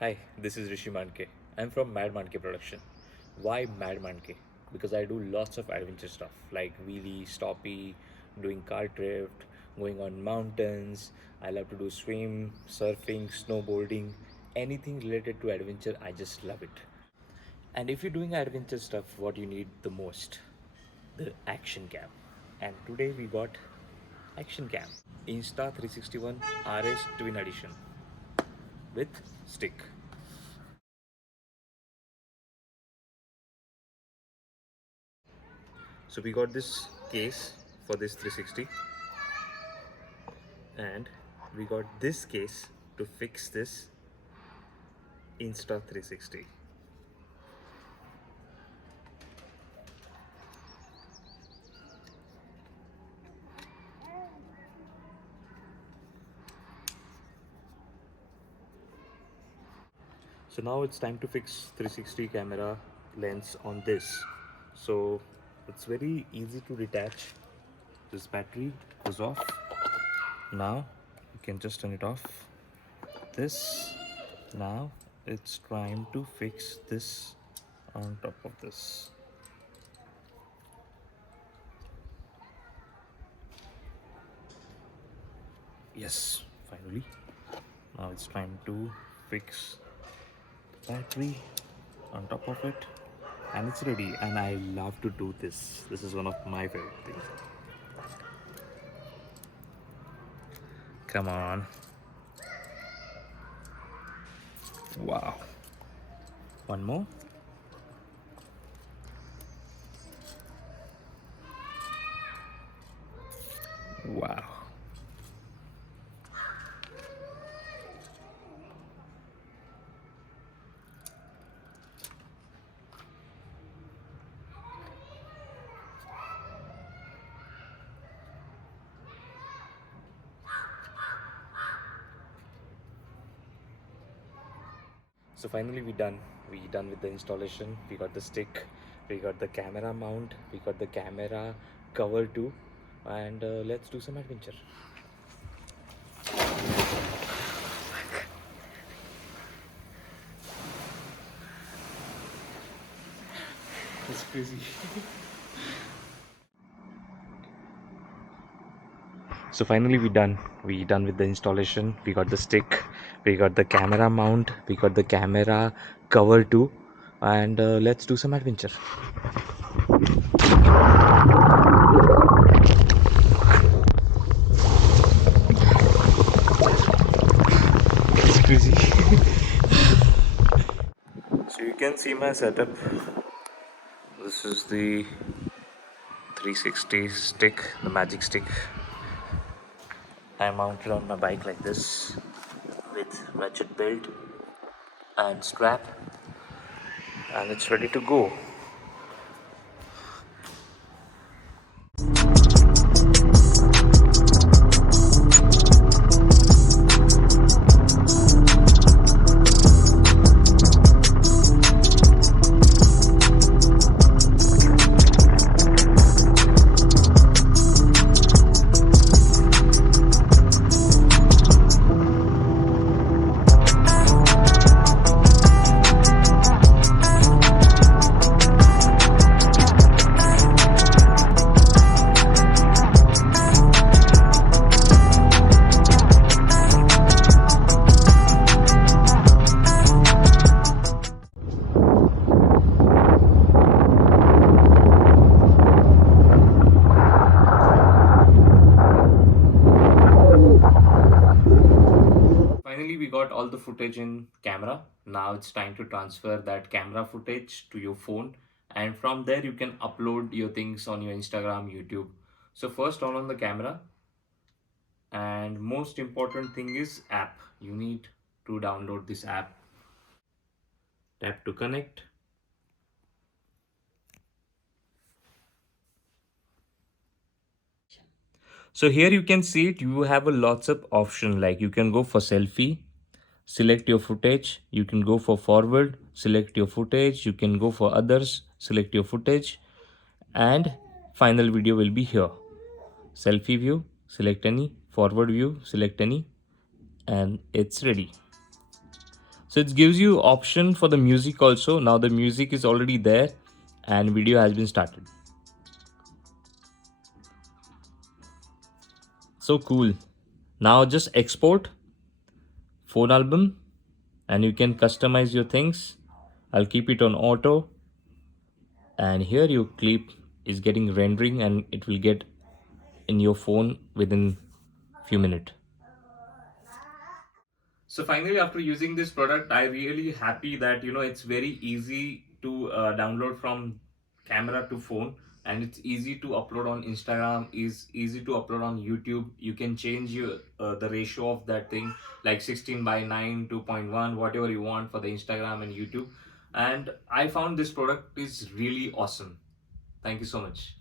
Hi, this is Rishi Manke. I'm from Mad Manke Production. Why Mad Manke? Because I do lots of adventure stuff like wheelie, stoppie, doing car drift, going on mountains. I love to do swim, surfing, snowboarding, anything related to adventure. I just love it. And if you're doing adventure stuff, what you need the most? The action cam. And today we got action cam Insta 361 RS Twin Edition with stick. So we got this case for this 360 and we got this case to fix this Insta 360. So now it's time to fix 360 camera lens on this. So it's very easy to detach. This battery goes off. Now you can just turn it off. This now it's trying to fix this on top of this. Yes, finally. Now it's time to fix the battery on top of it and it's ready, and I love to do this. This is one of my favorite things. Come on. Wow. One more. Wow. So finally we done with the installation. We got the stick, we got the camera mount, we got the camera cover too, and let's do some adventure. It's crazy. So finally we done with the installation. We got the stick, we got the camera mount, we got the camera cover too, and let's do some adventure. It's crazy. So you can see my setup. This is the 360 stick, the magic stick. I mounted on my bike like this with ratchet belt and strap, and it's ready to go. Finally, we got all the footage in camera. Now it's time to transfer that camera footage to your phone, and from there you can upload your things on your Instagram, YouTube. So first turn on the camera, and most important thing is app. You need to download this app. Tap to connect. So here you can see it. You have a lots of option, like you can go for selfie, select your footage. You can go for forward, select your footage. You can go for others, select your footage, and final video will be here. Selfie view, select any. Forward view, select any, and it's ready. So it gives you option for the music also. Now the music is already there and video has been started. So cool. Now just export phone album and you can customize your things. I'll keep it on auto, and here your clip is getting rendering and it will get in your phone within few minutes. So finally, after using this product, I really happy that it's very easy to download from camera to phone, and it's easy to upload on Instagram, is easy to upload on YouTube. You can change your the ratio of that thing, like 16 by 9, 2.1, whatever you want for the Instagram and YouTube. And I found this product is really awesome. Thank you so much.